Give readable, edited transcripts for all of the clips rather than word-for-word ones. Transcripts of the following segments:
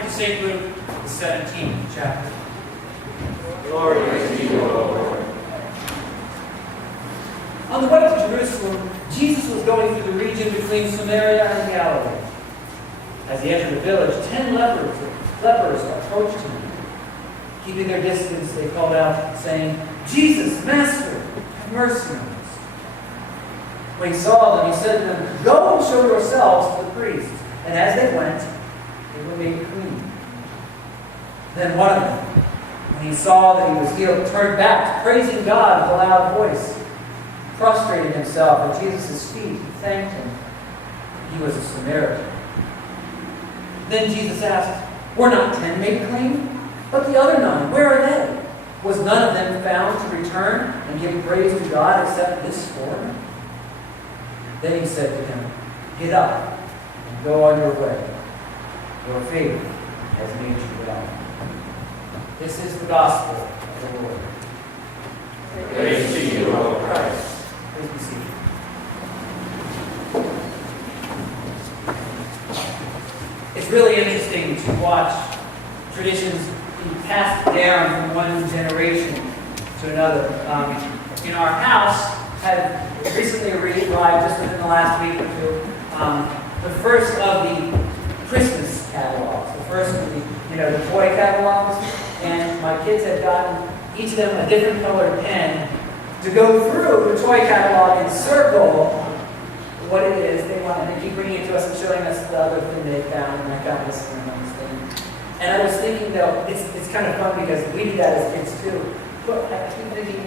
book of St. Luke, the 17th chapter. Glory to you, O Lord. On the way to Jerusalem, Jesus was going through the region between Samaria and Galilee. As he entered the village, 10 lepers approached him. Keeping their distance, they called out, saying, "Jesus, Master, have mercy on us." When he saw them, he said to them, "Go and show yourselves to the priests." And as they went, they were made clean. Then one of them, when he saw that he was healed, turned back, praising God with a loud voice, prostrated himself at Jesus' feet and thanked him. He was a Samaritan. Then Jesus asked, "Were not 10 made clean? But the other 9, where are they? Was none of them found to return and give praise to God except this foreigner?" Then he said to him, "Get up and go on your way. Your faith has made you well." This is the gospel of the Lord. Praise to you, O Christ. Please be seated. It's really interesting to watch traditions be passed down from one generation to another. In our house, had recently arrived just within the last week or two, the first of the Christmas catalogs, the first of the toy catalogs, and my kids had gotten each of them a different colored pen to go through the toy catalog and circle what it is they want. And they keep bringing it to us and showing us the other thing they found, and I got this and this thing. And I was thinking, though, it's kind of fun because we did that as kids too. But I keep thinking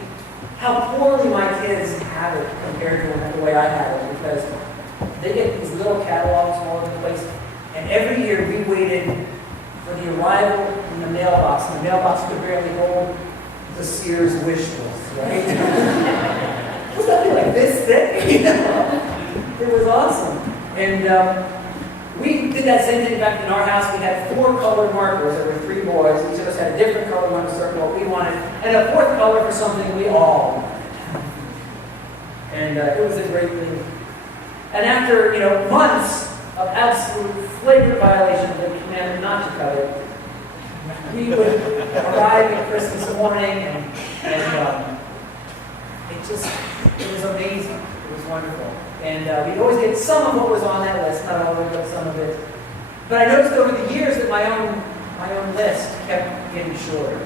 how poorly my kids have it compared to the way I had it, because they get these little catalogs all over the place, and every year we waited for the arrival in the mailbox, and the mailbox could barely hold the Sears wish list, right? Was that like this thick? It was awesome. And we did that same thing back in our house. We had 4 colored markers. There were 3 boys. Each of us had a different color one to circle what we wanted, and a 4th color for something we all wanted. And it was a great thing. And after months of absolute flagrant violation of the commandment not to covet, we would arrive at Christmas morning, and it was amazing. It was wonderful. And we'd always get some of what was on that list, not all of it, but some of it. But I noticed over the years that my own list kept getting shorter.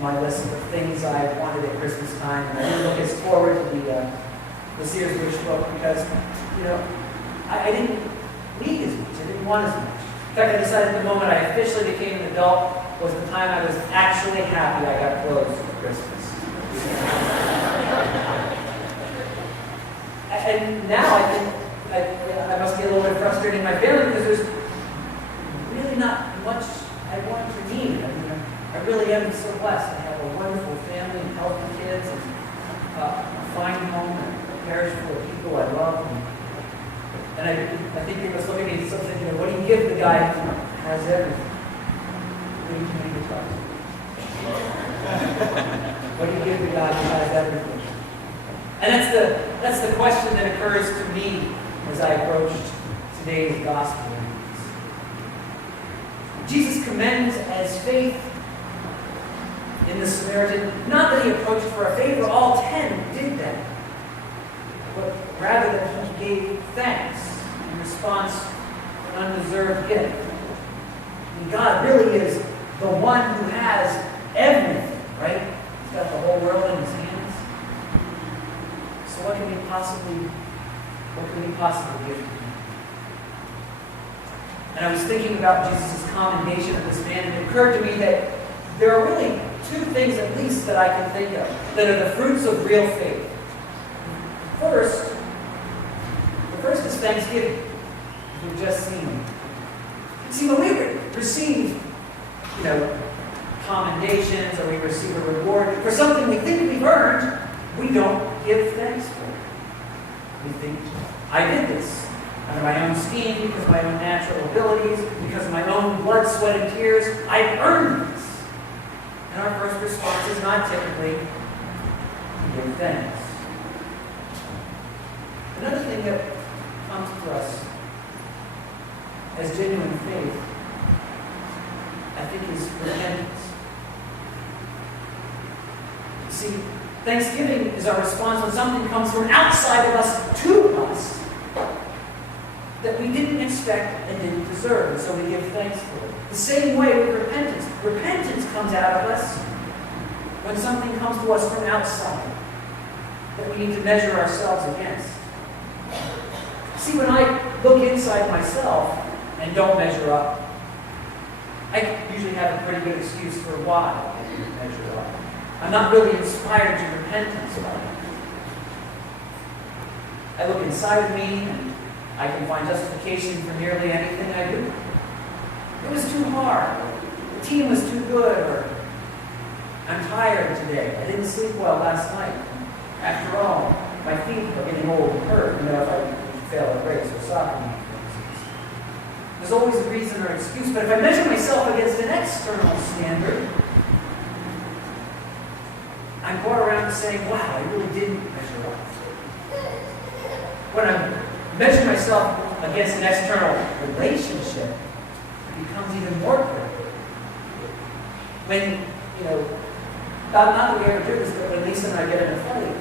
My list of things I wanted at Christmas time, and I didn't look as forward to the Sears wish book because I didn't need as much. I didn't want as much. In fact, I decided the moment I officially became an adult was the time I was actually happy I got clothes for Christmas. And now I think I must be a little bit frustrated in my family because there's really not much I want to need. I really am so blessed. I have a wonderful family and healthy kids and a fine home and a parish full of people I love. And I think you must look at me and something, what do you give the guy who has everything? What do you give the guy? What do you give the guy who has everything? And that's the question that occurs to me as I approached today's gospel. Jesus commends as faith in the Samaritan, not that he approached for a favor, all 10 did that, but rather that he gave thanks in response to an undeserved gift. And God really is the one who has everything, right? He's got the whole world in his hands. So what can he possibly give to him? And I was thinking about Jesus' commendation of this man, and it occurred to me that there are really 2 things at least that I can think of that are the fruits of real faith. The first is thanksgiving. We've just seen. See, when we receive, commendations, or we receive a reward for something we think we've earned, we don't give thanks for it. We think, I did this out of my own steam, because of my own natural abilities, because of my own blood, sweat, and tears. I've earned this. And our first response is not typically to give thanks. Another thing that comes to us as genuine faith think, is repentance. You see, Thanksgiving is our response when something comes from outside of us to us that we didn't expect and didn't deserve, and so we give thanks for it. The same way with repentance. Repentance comes out of us when something comes to us from outside that we need to measure ourselves against. See, when I look inside myself and don't measure up, I usually have a pretty good excuse for why I didn't measure up. I'm not really inspired to repentance by it. I look inside of me and I can find justification for nearly anything I do. It was too hard. The team was too good, or I'm tired today. I didn't sleep well last night. After all, my feet are getting old and hurt. You know, if I fail at race or soccer meet, for instance. There's always a reason or excuse, but if I measure myself against an external standard, I'm going around saying, wow, I really didn't measure up. When I measure myself against an external relationship, it becomes even more critical. When, you know, not that we ever do this, but when Lisa and I get in a fight,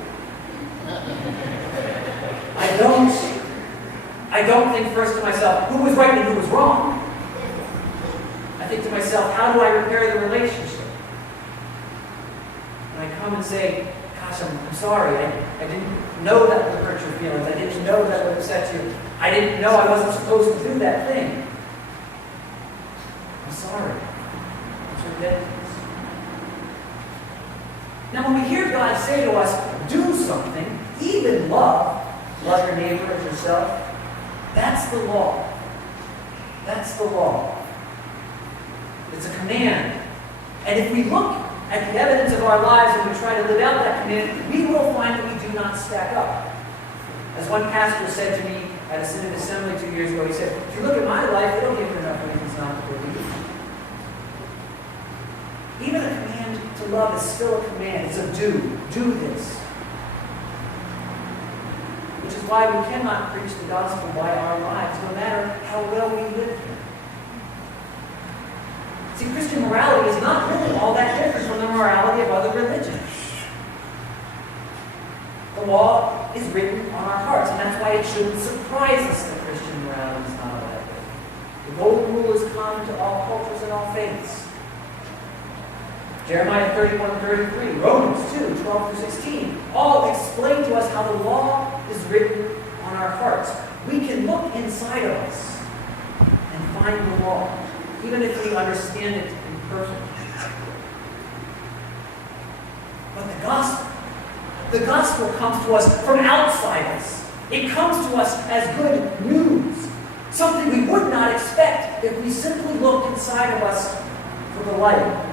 I don't think first to myself, who was right and who was wrong. I think to myself, how do I repair the relationship? And I come and say, gosh, I'm sorry. I didn't know that would hurt your feelings. I didn't know that would upset you. I didn't know I wasn't supposed to do that thing. I'm sorry. It's repentance. Now, when we hear God say to us, do something, even love your neighbor as yourself, that's the law. That's the law. It's a command. And if we look at the evidence of our lives and we try to live out that command, we will find that we do not stack up. As one pastor said to me at a synod assembly 2 years ago, he said, if you look at my life, they don't give you enough reasons not to believe. Even a command to love is still a command. It's a do. Do this. Which is why we cannot preach the gospel by our lives, no matter how well we live here. See, Christian morality is not really all that different from the morality of other religions. The law is written on our hearts, and that's why it shouldn't surprise us that Christian morality is not all that different. The golden rule is common to all cultures and all faiths. Jeremiah 31:33, Romans 2:12-16, all explain to us how the law is written on our hearts. We can look inside of us and find the law, even if we understand it imperfectly. But the gospel comes to us from outside us. It comes to us as good news, something we would not expect if we simply looked inside of us for the light.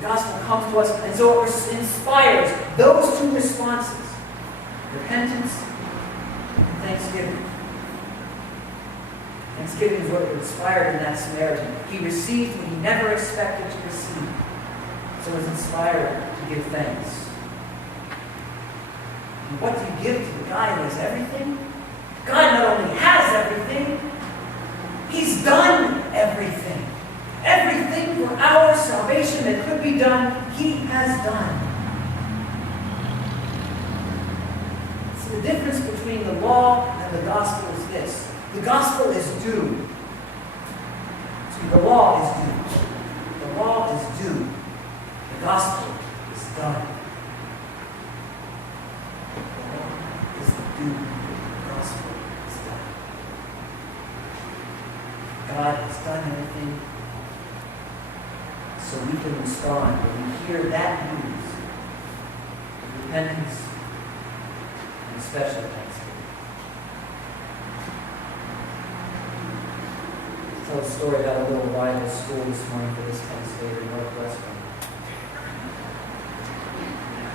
The gospel comes to us, and so it inspires those two responses, repentance and thanksgiving. Thanksgiving is what inspired in that Samaritan. He received what he never expected to receive, so he was inspired to give thanks. And what do you give to the guy who has everything? God not only has everything, He's done everything. Everything for our salvation that could be done, He has done. So the difference between the law and the gospel is this. The gospel is due. See, the law is due. The law is due. The gospel is done. The law is due. The gospel is done. God has done everything, so we can respond when we hear that news of repentance and especially thanksgiving. I'll tell a story about a little Bible school this morning for this Penn State in Northwestern.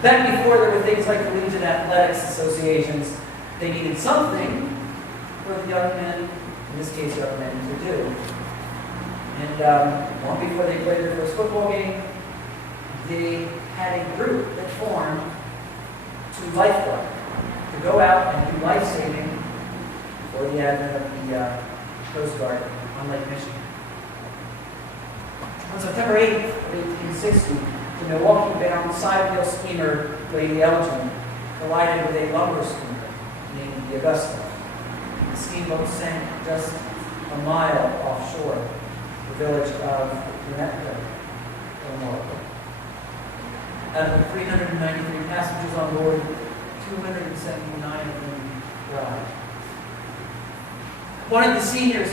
Back before there were things like collegiate athletics associations, they needed something for the young men, in this case young men, to do. And long before they played their first football game, they had a group that formed to lifeguard, to go out and do life-saving before the advent of the Coast Guard on Lake Michigan. On September 8th of 1860, the Milwaukee-bound side-wheel steamer Lady Elgin collided with a lumber steamer named the Augusta. The steamboat sank just a mile offshore the village of Winnetka, Illinois. Out of the 393 passengers on board, 279 of them died. One of the seniors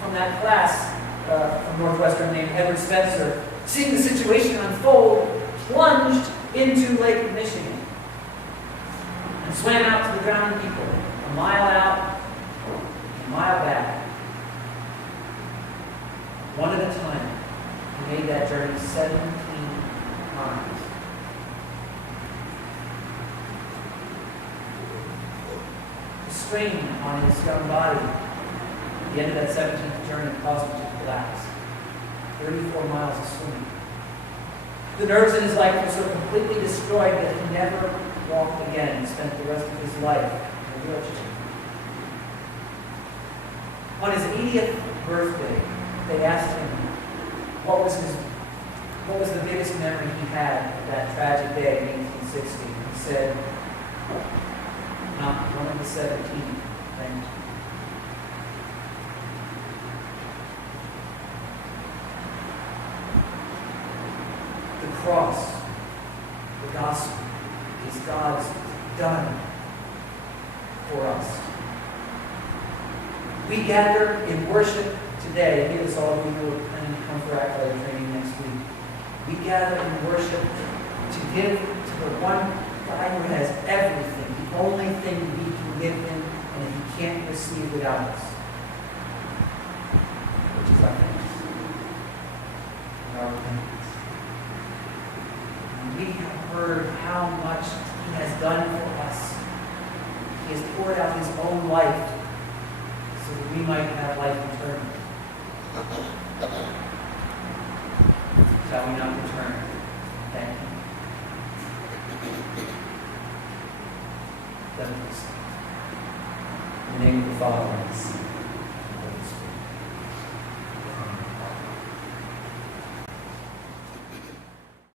from that class, from Northwestern, named Edward Spencer, seeing the situation unfold, plunged into Lake Michigan and swam out to the drowning people, a mile out, a mile back. One at a time, he made that journey 17 times. The strain on his young body at the end of that 17th journey caused him to collapse. 34 miles of swimming. The nerves in his life were so completely destroyed that he never walked again and spent the rest of his life in a wheelchair. On his 80th birthday, they asked him what was the biggest memory he had of that tragic day in 1860. He said, "Not one of the 17, thank you." The cross, the gospel, is God's done for us. We gather in worship today. Maybe this all of you who are planning to come for accolade training next week. We gather in worship to give to the one guy who has everything, the only thing we can give him, and he can't receive without us, which is our thanks and our repentance. And we have heard how much he has done for us. He has poured out his own life so that we might have life eternal. Shall we not return? Thank you. Let us. In the name of the Father and the Son.